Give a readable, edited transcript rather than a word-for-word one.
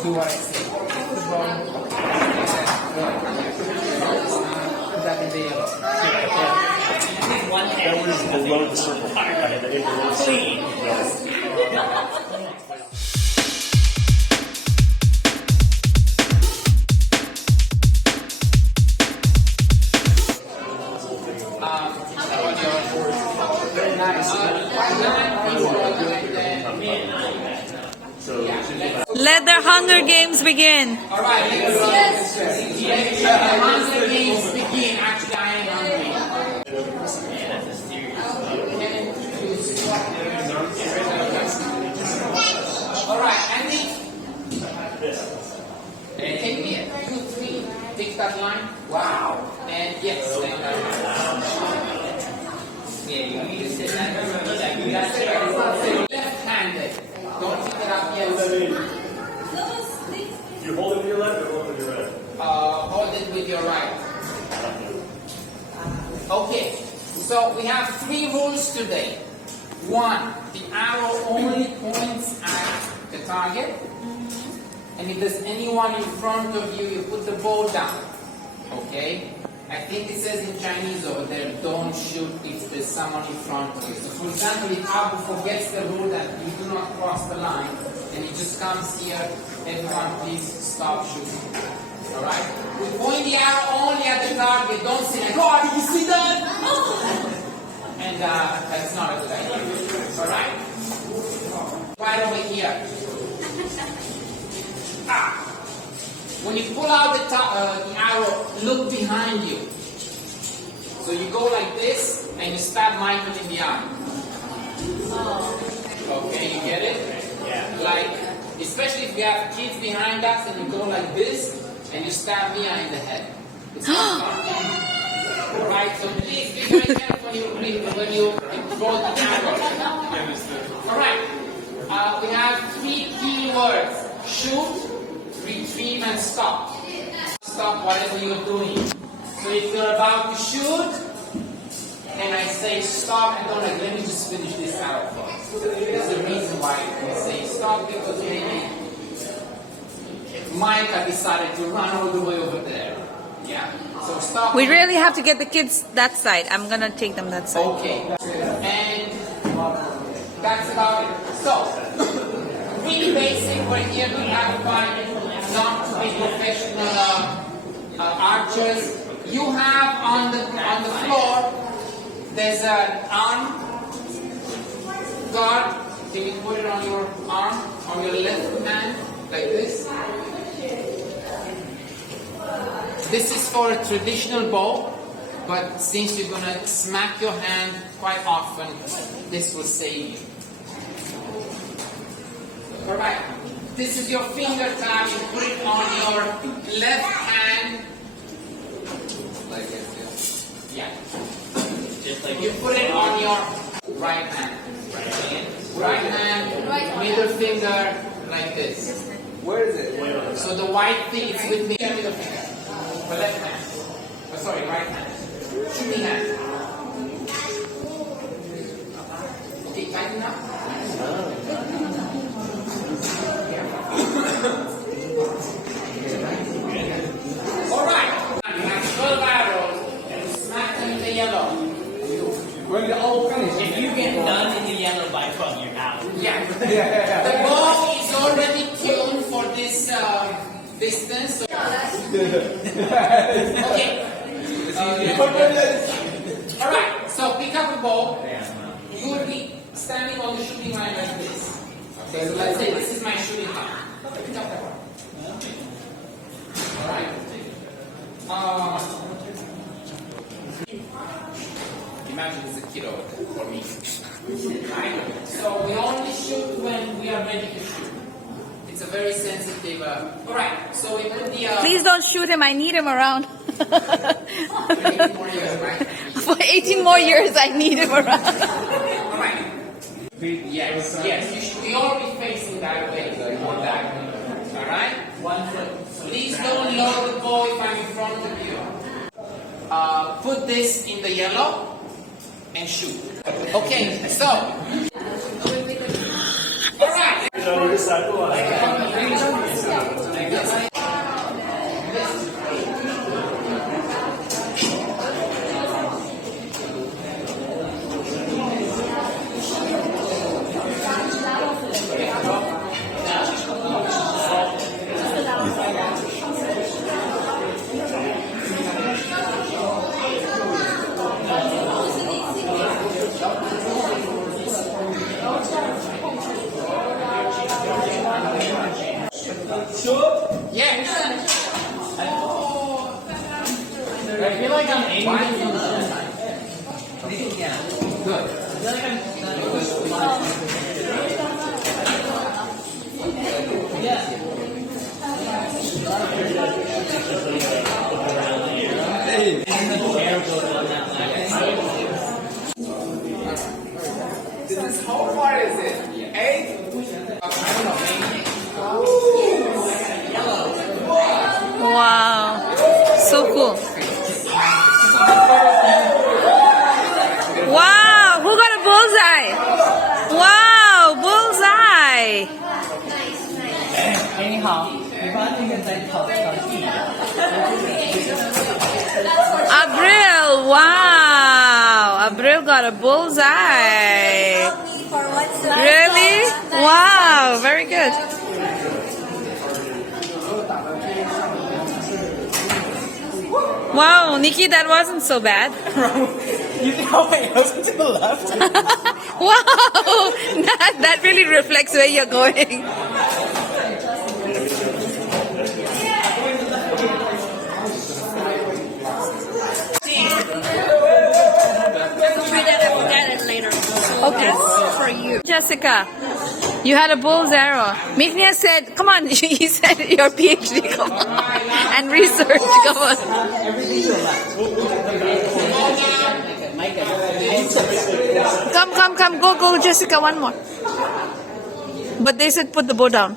Just do what I say. Put the ball. Put that in the yellow. That was below the circle. Clean. Very nice. Let the Hunger Games begin. All right, let's the Hunger Games begin. Actually, I am hungry. All right, Andy. Take me 2, 3. Take that line. Wow. And yes. Yeah, you need to sit that. That's it. Left-handed. Don't pick it up yet. You hold it with your left or hold it with your right? Hold it with your right. Okay, so we have 3 rules today. 1, the arrow only points at the target. And if there's anyone in front of you, you put the ball down. Okay? I think it says in Chinese over there, don't shoot if there's someone in front of you. So for example, if Abu forgets the rule that you do not cross the line, and he just comes here, everyone please stop shooting. Alright? We point the arrow only at the target, don't say like, oh, did you see that? And that's not a good idea. Alright? Right over here. When you pull out the arrow, look behind you. So you go like this, and you stab Michael in the eye. Okay, you get it? Yeah. Like, especially if you have kids behind us, and you go like this, and you stab Mia in the head. It's not fun. Alright, so please be very careful when you throw the arrow. Alright, we have 3 key words. Shoot, retrieve, and stop. Stop whatever you're doing. So if you're about to shoot, and I say stop, and don't like, let me just finish this arrow first. There's a reason why we say stop, because maybe Micah decided to run all the way over there. Yeah. So stop. We really have to get the kids that side. I'm gonna take them that side. Okay. And that's about it. So, really basic. We're here to have fun, not to be professional archers. You have on the floor, there's an arm guard. Can you put it on your arm, on your left hand, like this? This is for a traditional bow, but since you're going to smack your hand quite often, this will save you. Alright, this is your finger tap. You put it on your left hand. Like this, yeah. Just like you put it on your right hand. Right hand, middle finger, like this. Where is it? So the white thing is with me. Middle finger. The left hand. Oh, sorry, right hand. Shooting hand. Okay, tighten up. Alright. You have 12 arrows and smack them in the yellow. When they're all finished. If you get done in the yellow by 12, you're out. Yeah. The bow is already tuned for this distance. So okay. Alright, so pick up a bow. You will be standing on the shooting line like this. Okay, so let's say this is my shooting line. Pick up that one. Alright? Imagine there's a kid over there for me. Right? So we only shoot when we are ready to shoot. It's a very sensitive. Alright, so we put the. Please don't shoot him. I need him around. 18 more years, right? For 18 more years, I need him around. Alright. Yes, yes. You should be all be facing that way. Or that way. Alright? 1 foot. Please don't load the bow if I'm in front of you. Put this in the yellow and shoot. Okay, so. Alright. It's on your side of the line. Yeah. I feel like I'm aiming Why? from the other side. Yeah. Good. I feel like I'm. Yeah. And the chair goes on that line. This is how far is it? 8? Wow. So cool. Wow. Who got a bullseye? Wow. Bullseye. Anyhow, we want to get that top Abril. Wow. Abril got a bullseye. Really? Wow. Very good. Wow, Nikki, that wasn't so bad. You think how my nose to the left? Wow, that really reflects where you're going. Okay. For you. Jessica, you had a bull's arrow. Mihnea said, come on, he said your PhD, come on. And research, come on. Everything to the left. Come, go, Jessica, one more. But they said put the bow down.